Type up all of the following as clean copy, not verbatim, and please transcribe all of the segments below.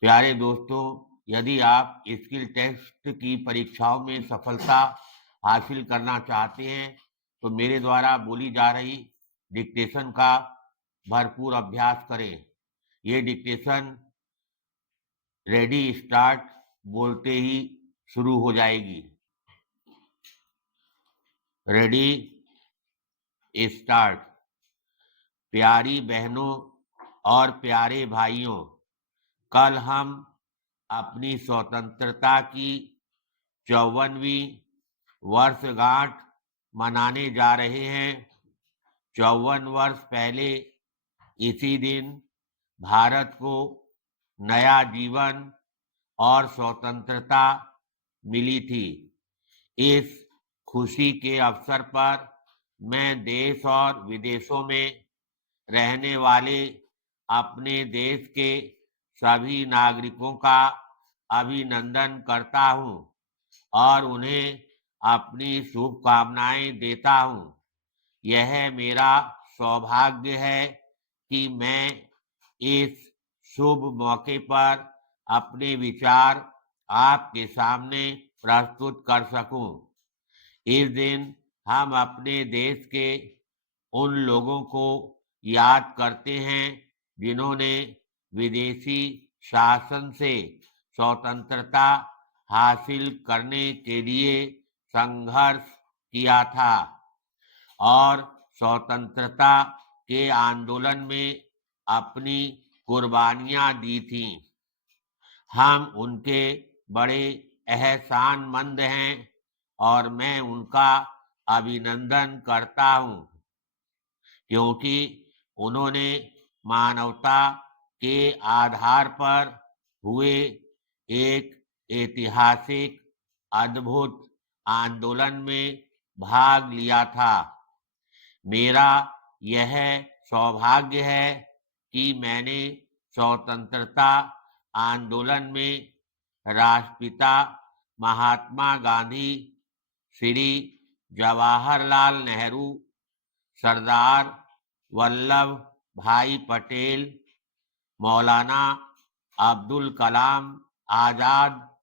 प्यारे दोस्तों, यदि आप स्किल टेस्ट की परीक्षाओं में सफलता हासिल करना चाहते हैं, तो मेरे द्वारा बोली जा रही डिक्टेशन का भरपूर अभ्यास करें। ये डिक्टेशन रेडी स्टार्ट बोलते ही शुरू हो जाएगी। Ready start. प्यारी बहनों और प्यारे भाइयों, कल हम अपनी स्वतंत्रता की 54वीं वर्षगांठ मनाने जा रहे हैं। 54 वर्ष पहले इसी दिन भारत को नया जीवन और स्वतंत्रता मिली थी। इस खुशी के अवसर पर मैं देश और विदेशों में रहने वाले अपने देश के सभी नागरिकों का अभिनंदन करता हूं और उन्हें अपनी शुभकामनाएं देता हूं। यह मेरा सौभाग्य है कि मैं इस शुभ मौके पर अपने विचार आपके सामने प्रस्तुत कर सकूं। इस दिन हम अपने देश के उन लोगों को याद करते हैं जिन्होंने विदेशी शासन से स्वतंत्रता हासिल करने के लिए संघर्ष किया था और स्वतंत्रता के आंदोलन में अपनी कुर्बानियां दी थीं। हम उनके बड़े एहसानमंद हैं और मैं उनका अभिनंदन करता हूं, क्योंकि उन्होंने मानवता के आधार पर हुए एक ऐतिहासिक अद्भुत आंदोलन में भाग लिया था। मेरा यह सौभाग्य है कि मैंने स्वतंत्रता आंदोलन में राष्ट्रपिता महात्मा गांधी, श्री जवाहरलाल नेहरू, सरदार वल्लभ भाई पटेल, मौलाना अब्दुल कलाम आजाद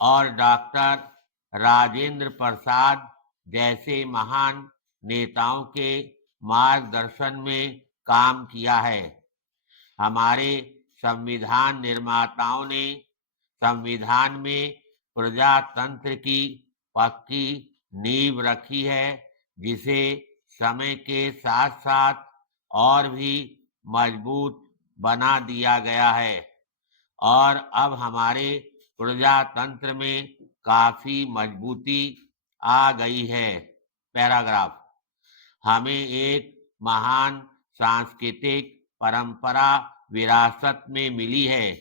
और डॉक्टर राजेंद्र प्रसाद जैसे महान नेताओं के मार्गदर्शन में काम किया है। हमारे संविधान निर्माताओं ने संविधान में प्रजातंत्र की पक्की नींव रखी है, जिसे समय के साथ साथ और भी मजबूत बना दिया गया है और अब हमारे प्रजातंत्र में काफी मजबूती आ गई है। पैराग्राफ। हमें एक महान सांस्कृतिक परंपरा विरासत में मिली है।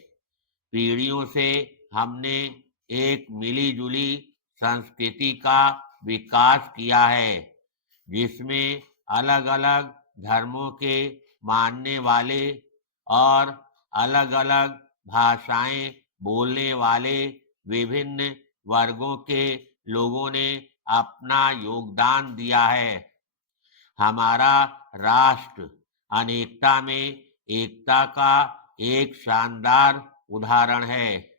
पीढ़ियों से हमने एक मिली-जुली संस्कृति का विकास किया है, जिसमें अलग-अलग धर्मों के मानने वाले और अलग-अलग भाषाएं बोलने वाले विभिन्न वर्गों के लोगों ने अपना योगदान दिया है। हमारा राष्ट्र अनेकता में एकता का एक शानदार उदाहरण है।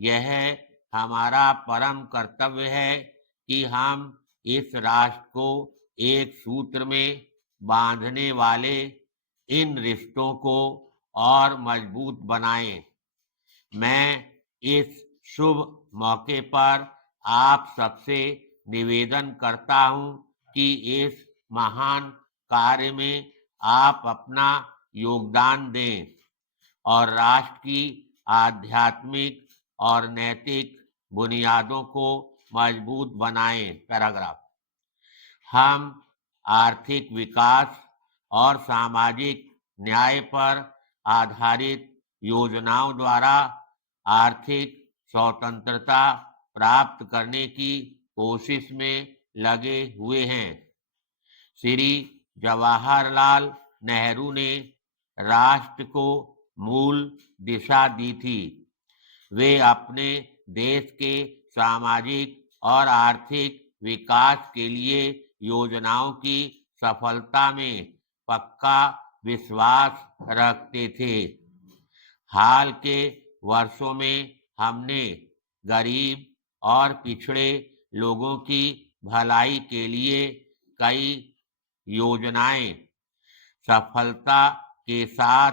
यह हमारा परम कर्तव्य है कि हम इस राष्ट्र को एक सूत्र में बांधने वाले इन रिश्तों को और मजबूत बनाएं। मैं इस शुभ मौके पर आप सबसे निवेदन करता हूं कि इस महान कार्य में आप अपना योगदान दें और राष्ट्र की आध्यात्मिक और नैतिक बुनियादों को मजबूत बनाएं। पैराग्राफ। हम आर्थिक विकास और सामाजिक न्याय पर आधारित योजनाओं द्वारा आर्थिक स्वतंत्रता प्राप्त करने की कोशिश में लगे हुए हैं। श्री जवाहरलाल नेहरू ने राष्ट्र को मूल दिशा दी थी। वे अपने देश के सामाजिक और आर्थिक विकास के लिए योजनाओं की सफलता में पक्का विश्वास रखते थे। हाल के वर्षों में हमने गरीब और पिछड़े लोगों की भलाई के लिए कई योजनाएं सफलता के साथ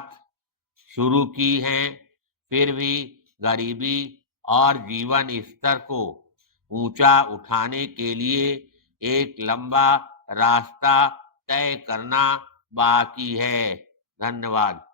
शुरू की हैं, फिर भी गरीबी और जीवन स्तर को ऊंचा उठाने के लिए एक लंबा रास्ता तय करना बाकी है। धन्यवाद।